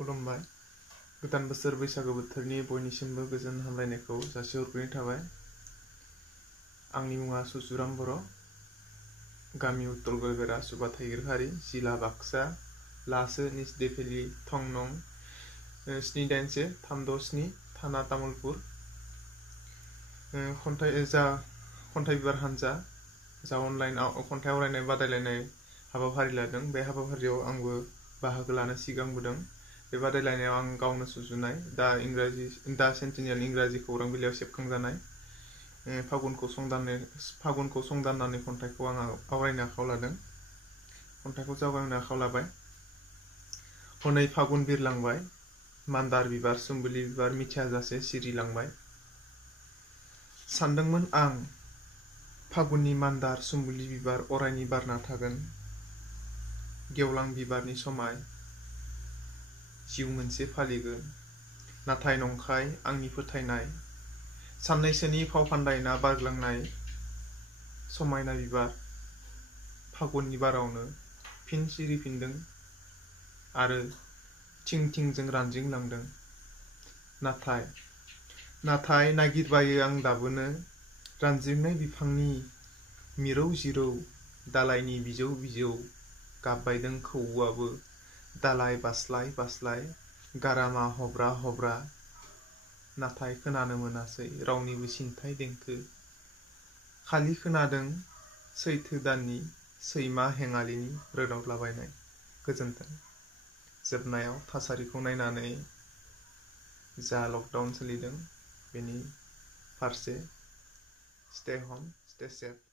खुलुमबाय। गोदान बोसोर बैसागो बोथोरनि बयनिसिमबो गोजोन हामलायनायखौ जासिहरग्रोनाय थाबाय। आंनि मुङा सुजुराम बर', गामि उत्तल गयबेरा सुबा थाइगिरहारि, जिला बाक्सा, लासो निजदेफेलि थं नं 781-367, थाना तामुलपुर। खन्थाइ बिबार हानजा जा अनलाइन खन्थाइ आवरायनाय बादायलायनाय हाबाफारि लादों, बे हाबाफारियाव आंबो बाहागो लानो सिगांबोदों। बे बादायलायनायाव आं गावनो सुजुनाय दा सेन्टिनेल इंराजि खौरां बिलाइयाव सेबखांजानाय फागुनखौ संदाननानै खन्थाइखौ आं आवरायनो आखायाव लादों। खन्थाइखौ जागायनो आखायाव लाबाय। हनै फागुन बिरलांबाय, मान्दार बिबार सुम्बुलि बिबार मिथियाजासे सिरिलांबाय। सानदोंमोन आं फागुननि मान्दार सुम्बुलि बिबार अरायनि बारना थागोन, गेवलां बिबारनि समाय जिउ मोनसे फालिगोन। नाथाय नंखाय आंनि फोथायनाय, साननैसोनि फाव फान्दायना बारग्लांनाय समायना बिबार फागुननि बारावनो फिन सिरिफिनदों आरो थिं थिंजों रानज्रिंलांदों। नाथाय नागिरबायो आं दाबोनो रानज्रिंनाय बिफांनि मिरौ जिरौ दालाइनि बिजौ बिजौ गाबबायदों खौवौआबो दालाइ बास्लाय बास्लाय गारामा हब्रा हब्रा। नाथाय खोनानो मोनासै रावनिबो सिन्थाय देंखो, खालि खोनादों सैथो दाननि सैमा हेङालिनि रोदावद्लाबायनाय। गोजोन्थों। जोबनायाव थासारिखौ नायनानै जा लकडाउन सोलिदों बेनि फारसे स्टे ह'म स्टे सेफ।